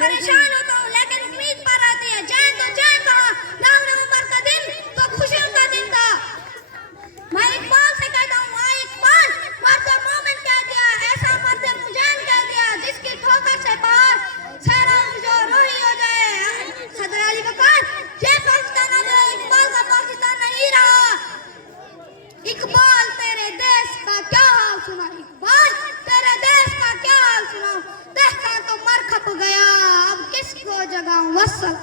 परेशान होता हूँ लेकिन उम्मीद पर रहती है। चैन तो चैन कहा, 9 नवंबर का दिन तो खुशियों का दिन था। मैं इकबाल से कहता हूँ, आए इकबाल, मर्द मोमिन कह दिया, ऐसा मर्द मुजान कह दिया, जिसकी ठोकर से पार सहरा जो रोही हो जाए। सदर अली वकार, ये पाकिस्तान अब इकबाल का पाकिस्तान नहीं रहा। इकबाल तेरे देश का क्या हाल सुना, इकबाल तेरे देश का क्या हाल सुना, दहका तो मर खप गया, अब किसको जगाऊं वसल।